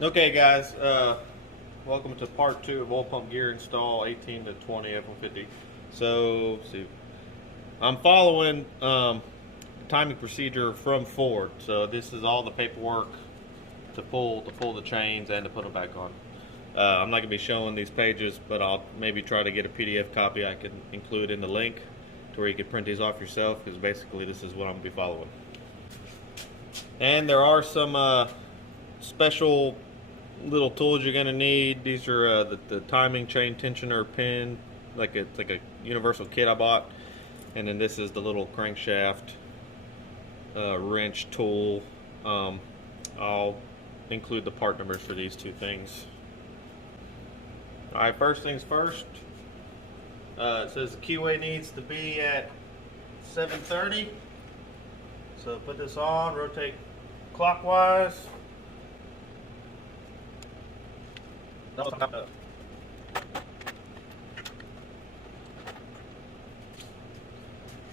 Okay, guys, welcome to part two of oil pump gear install 18 to 20 F150. So, let's see, I'm following timing procedure from Ford. So this is all the paperwork to pull the chains and to put them back on. I'm not going to be showing these pages, but I'll maybe try to get a PDF copy I can include in the link to where you can print these off yourself, because basically this is what I'm going to be following. And there are some special little tools you're going to need. These are the timing chain tensioner pin, it's like a universal kit I bought. And then this is the little crankshaft wrench tool. I'll include the part numbers for these two things. Alright, first things first. It says the keyway needs to be at 730. So put this on, rotate clockwise.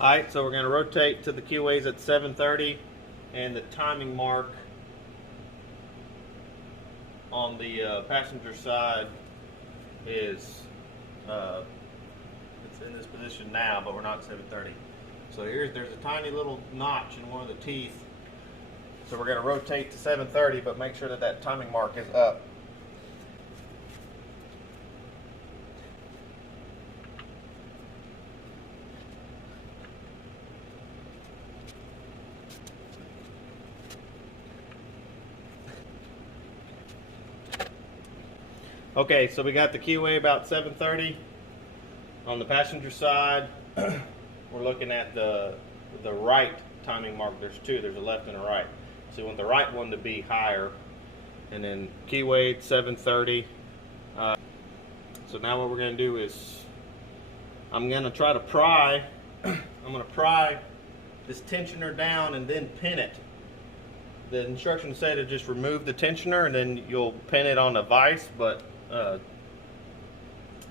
Alright, so we're going to rotate to the keyways at 730, and the timing mark on the passenger side is it's in this position now, but we're not 730. So there's a tiny little notch in one of the teeth. So we're going to rotate to 730, but make sure that timing mark is up. Okay, so we got the keyway about 730 on the passenger side. We're looking at the right timing mark. There's two. There's a left and a right. So you want the right one to be higher, and then keyway 730. So now what we're going to do is I'm going to try to pry. I'm going to pry this tensioner down and then pin it. The instructions say to just remove the tensioner and then you'll pin it on a vise, but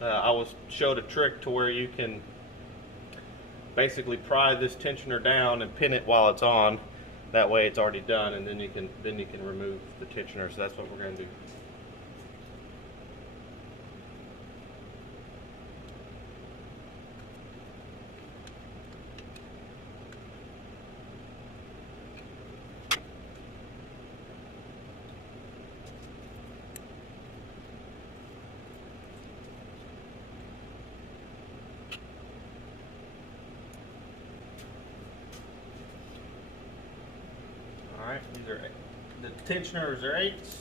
I was showed a trick to where you can basically pry this tensioner down and pin it while it's on. That way it's already done, and then you can remove the tensioner. So that's what we're going to do. Alright, these are the tensioners are 8s.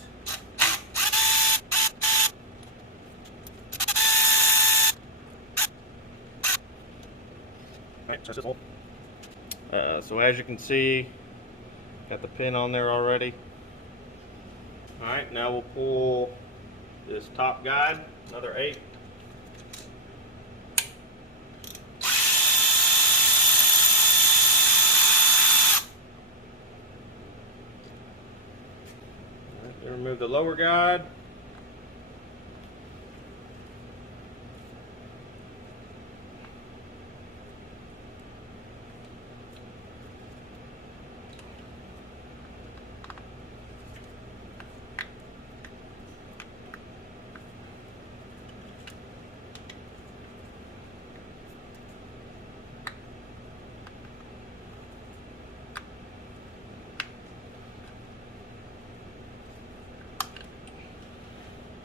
So as you can see, got the pin on there already. Alright, now we'll pull this top guide, another 8. Remove the lower guide.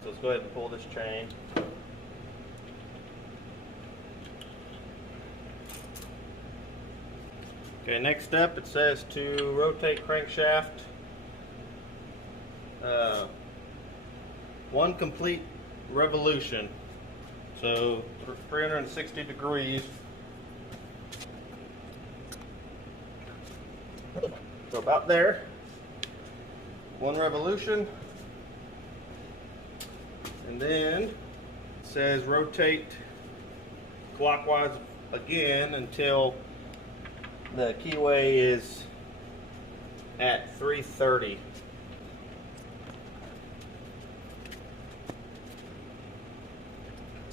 So let's go ahead and pull this chain. Okay, next step, it says to rotate crankshaft 1 complete revolution. So 360 degrees. So about there. 1 revolution. And then it says rotate clockwise again until the keyway is at 330.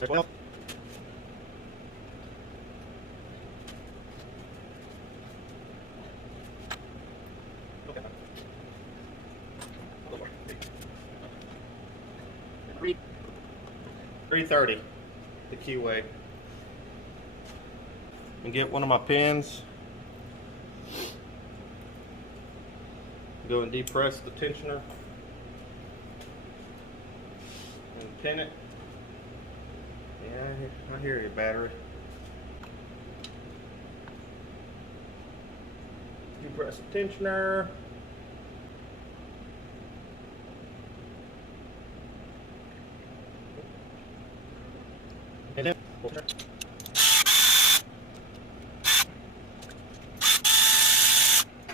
Well, 330, the keyway. And get one of my pins. Go and depress the tensioner. And pin it. Yeah, I hear you, battery. Depress the tensioner. And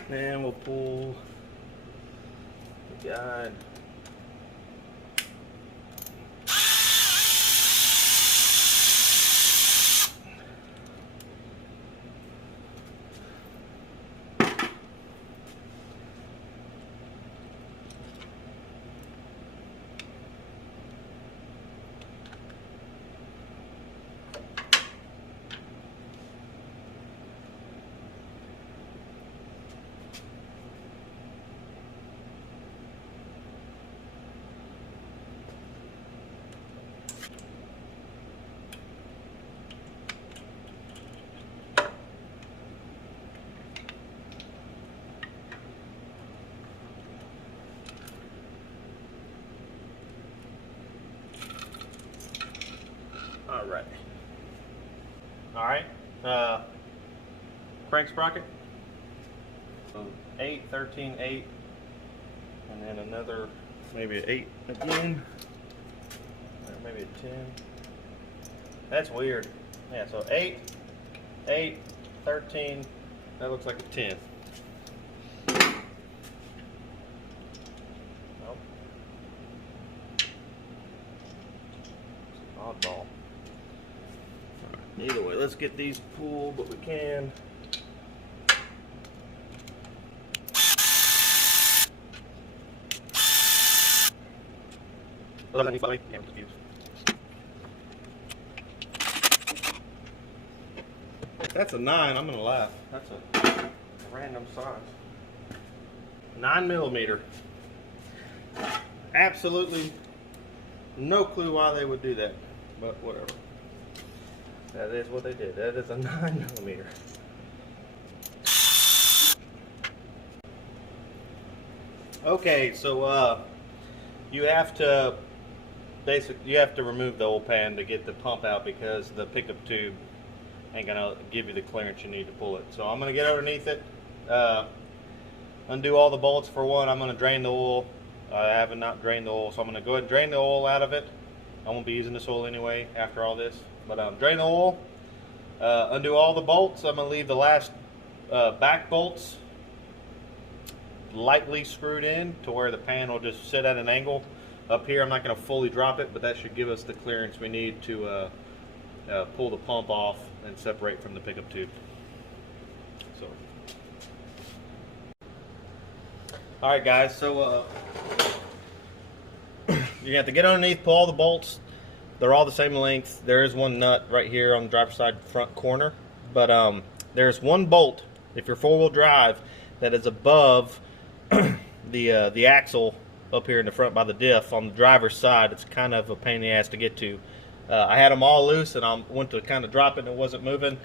then we'll pull the guide. Alright, crank sprocket, so 8, 13, 8, and then another, maybe an 8 again, or maybe a 10. That's weird. Yeah, so 8, 8, 13, that looks like a 10. Nope. Oddball. Either way, let's get these pulled, but we can. Yeah, I'm confused. If that's a 9, I'm gonna laugh. That's a random size. 9mm. Absolutely no clue why they would do that, but whatever. That is what they did. That is a 9mm. Okay, so you have to remove the old pan to get the pump out because the pickup tube ain't gonna give you the clearance you need to pull it. So I'm gonna get underneath it, undo all the bolts for one. I'm gonna drain the oil. I haven't not drained the oil, so I'm gonna go ahead and drain the oil out of it. I won't be using this oil anyway after all this. But drain the oil, undo all the bolts. I'm going to leave the last back bolts lightly screwed in to where the pan will just sit at an angle. Up here I'm not going to fully drop it, but that should give us the clearance we need to pull the pump off and separate from the pickup tube. So, alright guys, so you have to get underneath, pull all the bolts. They're all the same length. There is one nut right here on the driver's side front corner, but there's one bolt, if you're four-wheel drive, that is above the axle up here in the front by the diff. On the driver's side, it's kind of a pain in the ass to get to. I had them all loose, and I went to kind of drop it, and it wasn't moving,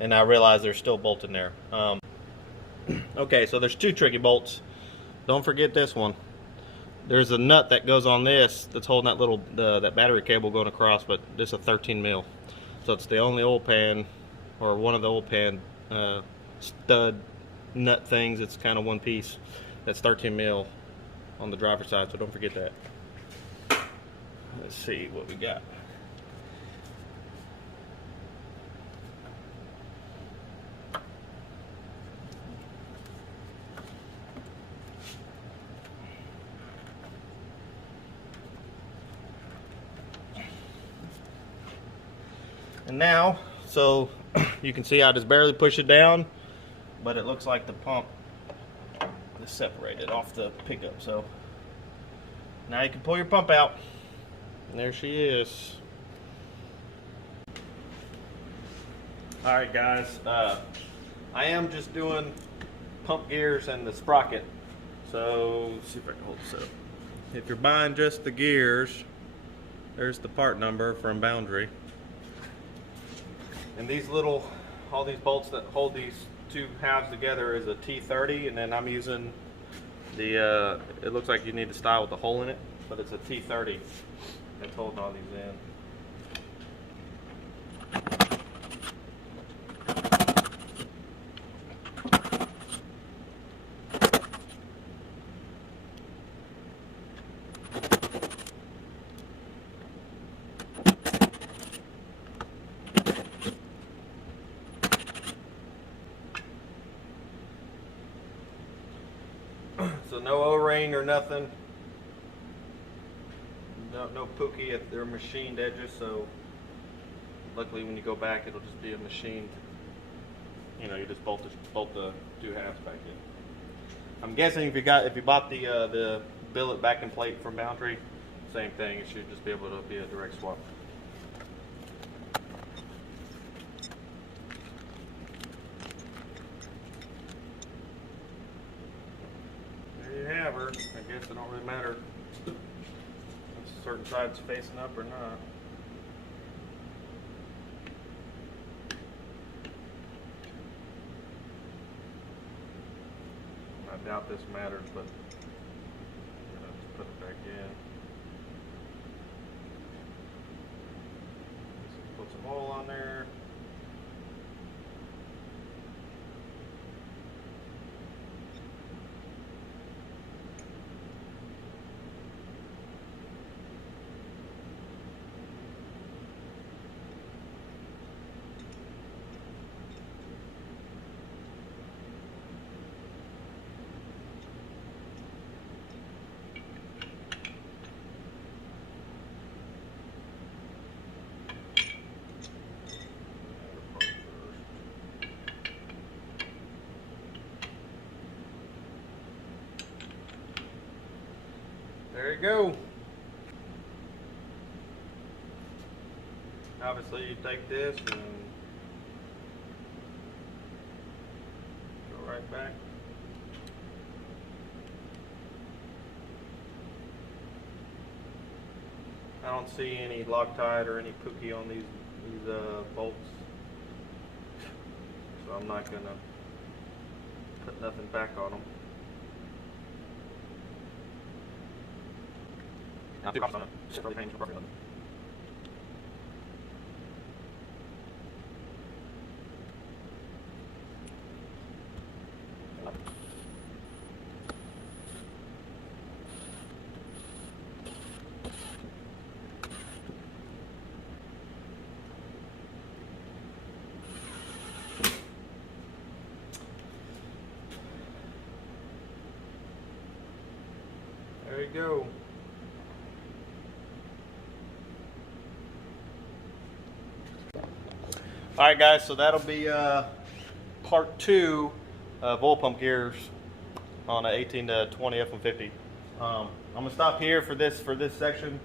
and I realized there's still a bolt in there. Okay, so there's two tricky bolts. Don't forget this one. There's a nut that goes on this that's holding that little that battery cable going across, but this is a 13mm. So it's the only oil pan, or one of the oil pan stud nut things. It's kind of one piece. That's 13mm on the driver's side, so don't forget that. Let's see what we got. And now, so you can see I just barely push it down, but it looks like the pump is separated off the pickup. So now you can pull your pump out, and there she is. Alright guys, I am just doing pump gears and the sprocket. So let's see if I can hold this up. If you're buying just the gears, There's the part number from Boundary. And these little, all these bolts that hold these two halves together is a T30, and then I'm using the, it looks like you need the style with the hole in it, but it's a T30 that's holding all these in. So no O-ring or nothing. No pookie at their machined edges, so luckily when you go back it'll just be a machined, you know, you just bolt the two halves back in. I'm guessing if you bought the billet backing plate from Boundary, same thing, it should just be able to be a direct swap. There you have her. I guess it don't really matter if certain side's facing up or not. I doubt this matters, but I'm gonna just put it back in. Just put some oil on there. There you go. Obviously you take this and go right back. I don't see any Loctite or any pookie on these bolts, so I'm not gonna put nothing back on them. Now, two cops on it. Just really painful appropriately. There you go. Alright guys, so that'll be part 2 of oil pump gears on an 18 to 20 F150. I'm going to stop here for this section.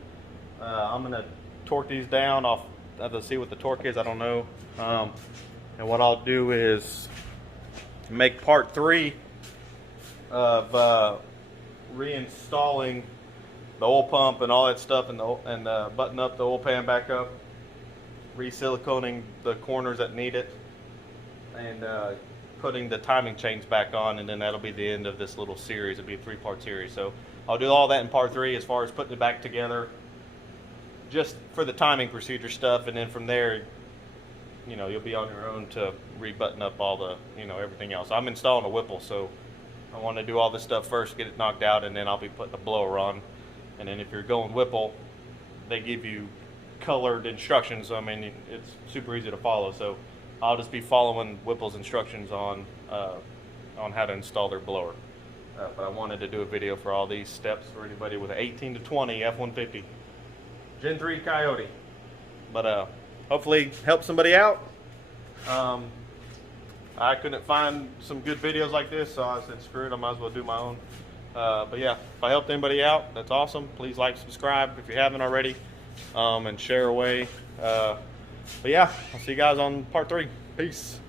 I'm going to torque these down. I'll have to see what the torque is, I don't know. And what I'll do is make part 3 of reinstalling the oil pump and all that stuff, and button up the oil pan back up, re-siliconing the corners that need it, and putting the timing chains back on, and then that'll be the end of this little series. It'll be a 3-part series. So I'll do all that in part 3 as far as putting it back together, just for the timing procedure stuff, and then from there, you know, you'll be on your own to re-button up all the, you know, everything else. I'm installing a Whipple, so I want to do all this stuff first, get it knocked out, and then I'll be putting a blower on. And then if you're going Whipple, they give you colored instructions. I mean, it's super easy to follow, so I'll just be following Whipple's instructions on how to install their blower. But I wanted to do a video for all these steps for anybody with an 18 to 20 F150 Gen 3 Coyote. But hopefully help somebody out. I couldn't find some good videos like this, so I said screw it, I might as well do my own. But yeah, if I helped anybody out, that's awesome. Please like, subscribe if you haven't already. And share away. But yeah, I'll see you guys on part 3. Peace.